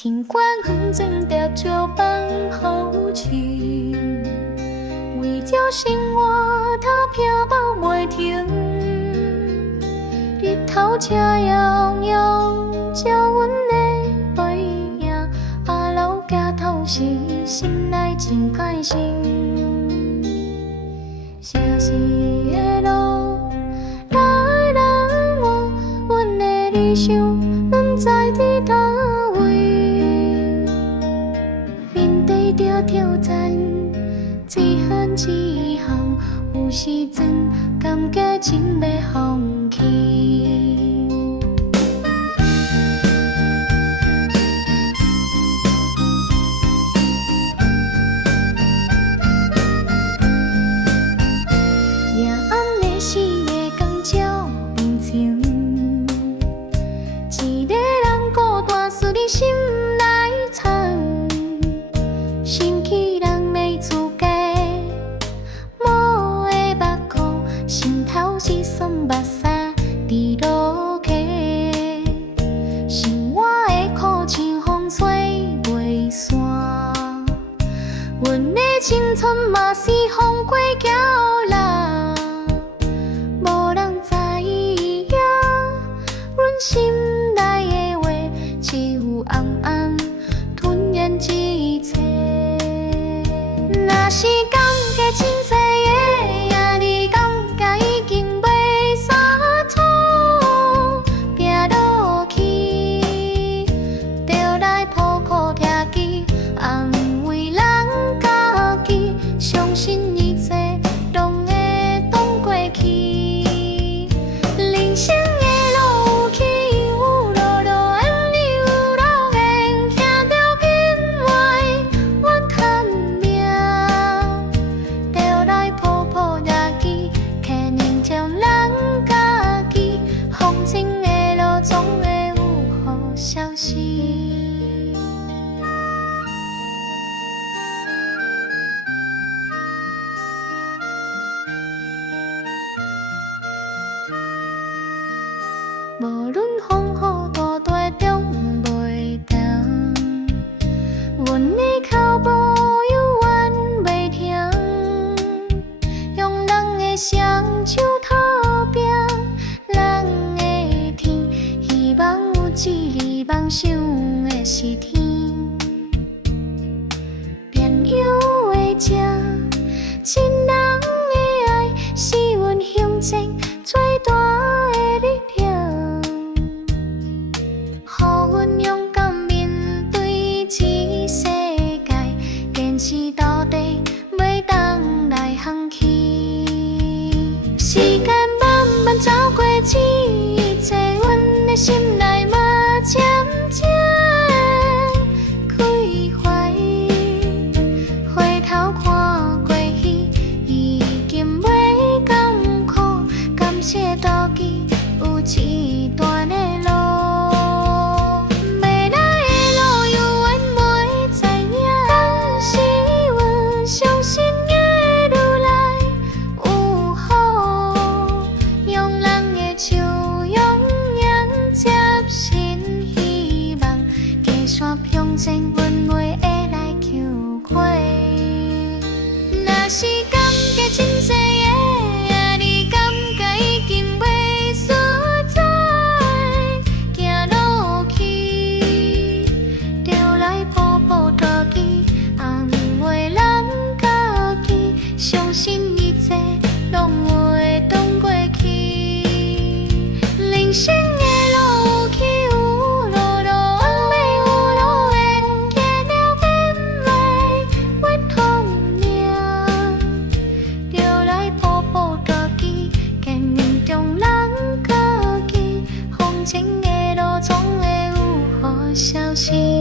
尽管远情叠照放好情，为着生活他拼搏袂停。日头斜阳阳照阮的背影，阿老家头时心内真开心。城市的路来人往，阮的理想拢在伫倒位？面对着挑战，一项一项，有时阵感觉真要放弃。夜暗的4个光照面前，一个人孤单思你心内藏，心起人的厝家，无的目眶，心头是酸目屎伫落溪，生活的苦像风吹袂散，阮的青春嘛是风过桥啦。无人知影，阮心内的话，只有暗暗吞咽一切。若是感觉真多的夜里，感觉已经袂相处，行落去，就来抱苦贴记，安慰人家己，相信一切拢会当过去。人生的路有起有落，路缘里有路缘，行着紧歪，阮叹命，就来抱抱日记，可能将人家己，风景的路总会有好消息。无论风雨大大中袂停，阮的脚步犹原袂停，用人的双手讨拼，人的天，希望有一日梦想的是天，朋友的情，亲人的爱，是阮胸前最大的力量。予阮勇敢面对这世界，坚持到底，袂当来放弃。时间慢慢走过一切，阮的心内嘛渐渐开怀。回头看过去，已经袂甘苦，感谢倒记有一段的路。未来的路犹原袂知影，但是阮相信的路来有好，用人的手永远接新希望，继续向前，阮袂会来求亏。若是感觉真多的夜里，感觉已经袂所在，行落去，就来抱抱大记，安慰人家己，相信一切拢会当过去。人生的路有起有落，路缘有路缘，行着紧歪，袂痛命，就来抱抱大记，坚定中人家己，风景的路总会有好消息。